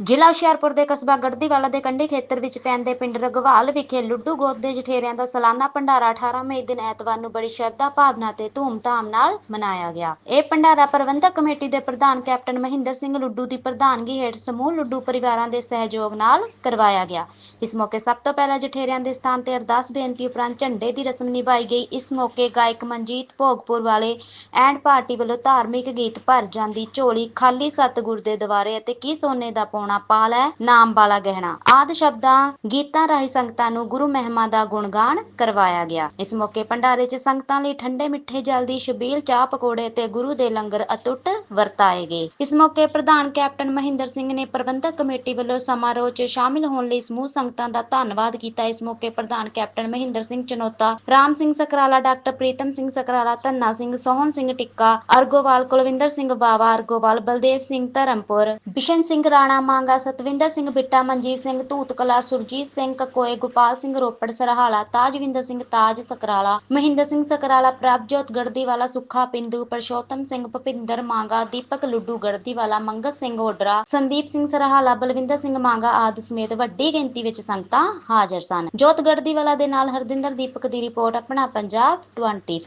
ਜ਼ਿਲ੍ਹਾ ਹੁਸ਼ਿਆਰਪੁਰ ਦੇ ਕਸਬਾ ਗੜਦੀਵਾਲਾ ਦੇ ਕੰਢੀ ਖੇਤਰ ਵਿੱਚ ਪੈਂਦੇ ਪਿੰਡ ਰਗਵਾਲ ਵਿਖੇ ਲੁੱਡੂ ਗੋਦ ਦੇ ਜਠੇਰਿਆਂ ਦਾ ਸਾਲਾਨਾ ਭੰਡਾਰਾ 18 ਮਈ ਦਿਨ ਐਤਵਾਰ ਨੂੰ ਬੜੀ ਸ਼ਰਧਾ ਭਾਵਨਾ ਤੇ ਧੂਮਧਾਮ ਨਾਲ ਮਨਾਇਆ ਗਿਆ। ਇਹ ਭੰਡਾਰਾ ਪ੍ਰਬੰਧਕ ਕਮੇਟੀ ਦੇ ਪ੍ਰਧਾਨ ਕੈਪਟਨ ਮਹਿੰਦਰ ਸਿੰਘ ਲੁੱਡੂ ਦੀ ਪ੍ਰਧਾਨਗੀ ਹੇਠ ਸਮੂਹ ਲੁੱਡੂ ਪਰਿਵਾਰਾਂ ਦੇ ਸਹਿਯੋਗ ਨਾਲ ਕਰਵਾਇਆ ਗਿਆ। ਇਸ ਮੌਕੇ ਸਭ ਤੋਂ ਪਹਿਲਾਂ ਜਠੇਰਿਆਂ ਦੇ ਸਥਾਨ ਤੇ ਅਰਦਾਸ ਬੇਨਤੀ ਉਪਰੰਤ ਝੰਡੇ ਦੀ ਰਸਮ ਨਿਭਾਈ ਗਈ। ਇਸ ਮੌਕੇ ਗਾਇਕ ਮਨਜੀਤ ਭੋਗਪੁਰ ਵਾਲੇ ਐਂਡ ਪਾਰਟੀ ਵੱਲੋਂ ਧਾਰਮਿਕ ਗੀਤ ਭਰ ਜਾਂਦੀ ਝੋਲੀ, ਖਾਲੀ ਸਤਿਗੁਰ ਦੇ ਦੁਆਰੇ ਅਤੇ ਕੀ ਸੋਨੇ ਦਾ ਪੌਣਾ ਪਾਲ ਹੈ, ਨਾਮ ਵਾਲਾ ਗਹਿਣਾ। ਆਦ ਸ਼ਬਦਾਂ, ਗੀਤਾਂ ਰਾਹੀਂ ਸੰਗਤਾਂ ਨੂੰ ਗੁਰੂ ਮਹਿਮਾ ਦਾ ਗੁਣਗਾਨ ਕਰਵਾਇਆ ਗਿਆ। ਇਸ ਮੌਕੇ ਭੰਡਾਰੇ 'ਚ ਸੰਗਤਾਂ ਲਈ ਠੰਡੇ ਮਿੱਠੇ ਜਲ ਦੀ ਛਬੀਲ, ਚਾਹ ਪਕੌੜੇ ਤੇ ਗੁਰੂ ਦੇ ਲੰਗਰ ਅਟੁੱਟ ਵਰਤਾਏ ਗਏ। ਇਸ ਮੌਕੇ ਪ੍ਰਧਾਨ ਕੈਪਟਨ ਮਹਿੰਦਰ ਸਿੰਘ ਨੇ ਪ੍ਰਬੰਧਕ ਕਮੇਟੀ ਵੱਲੋਂ ਸਮਾਰੋਹ 'ਚ ਸ਼ਾਮਿਲ ਹੋਣ ਲਈ ਸਮੂਹ ਸੰਗਤਾਂ ਦਾ ਧੰਨਵਾਦ ਕੀਤਾ। ਇਸ ਮੌਕੇ ਪ੍ਰਧਾਨ ਕੈਪਟਨ ਮਹਿੰਦਰ ਸਿੰਘ ਚਨੋਤਾ, ਰਾਮ ਸਿੰਘ ਸਕਰਾਲਾ, ਡਾਕਟਰ ਪ੍ਰੀਤਮ ਸਿੰਘ ਸਕਰਾਲਾ, ਧੰਨਾ ਸਿੰਘ, ਸੋਹਣ ਸਿੰਘ ਟਿੱਕਾ, ਅਰਗੋਵਾਲ ਕੁਲਵਿੰਦਰ ਸਿੰਘ ਬਾਵਾ, ਅਰਗੋਵਾਲ ਬਲਦੇਵ ਸਿੰਘ ਧਰਮਪੁਰ, ਬਿਸ਼ਨ ਸਿੰਘ ਰਾਣਾ ਮਾਂਗਾ ਸਤਵਿੰਦਰ ਸਿੰਘ, ਬਿੱਟਾ ਮਨਜੀਤ ਸਿੰਘ, ਧੂਤ ਕਲਾ ਸੁਰਜੀਤ ਸਿੰਘ, ਕਕੋਏ ਗੋਪਾਲ ਸਿੰਘ, ਰੋਪੜ ਸਰਹਾਲਾ ਤਾਜਵਿੰਦਰ ਸਿੰਘ, ਤਾਜ ਸਕਰਾਲਾ, ਮਹਿੰਦਰ ਸਿੰਘ ਸਕਰਾਲਾ, ਪ੍ਰਭਜੋਤ ਗੜਦੀਵਾਲਾ, ਸੁੱਖਾ ਪਿੰਦੂ ਪਰਸ਼ੋਤਮ ਸਿੰਘ, ਭਪਿੰਦਰ ਮਾਂਗਾ, ਦੀਪਕ ਲੁੱਡੂ ਗੜਦੀਵਾਲਾ, ਮੰਗਤ ਸਿੰਘ ਓਡਰਾ ਸੰਦੀਪ ਸਿੰਘ ਸਰਹਾਲਾ, ਬਲਵਿੰਦਰ ਸਿੰਘ ਮਾਂਗਾ ਆਦਿ ਸਮੇਤ ਵੱਡੀ ਗਿਣਤੀ ਵਿੱਚ ਸੰਗਤਾਂ ਹਾਜ਼ਰ ਸਨ। ਜੋਤ ਗੜਦੀਵਾਲਾ ਦੇ ਨਾਲ ਹਰਦਿੰਦਰ ਦੀਪਕ ਦੀ ਰਿਪੋਰਟ, ਆਪਣਾ ਪੰਜਾਬ 24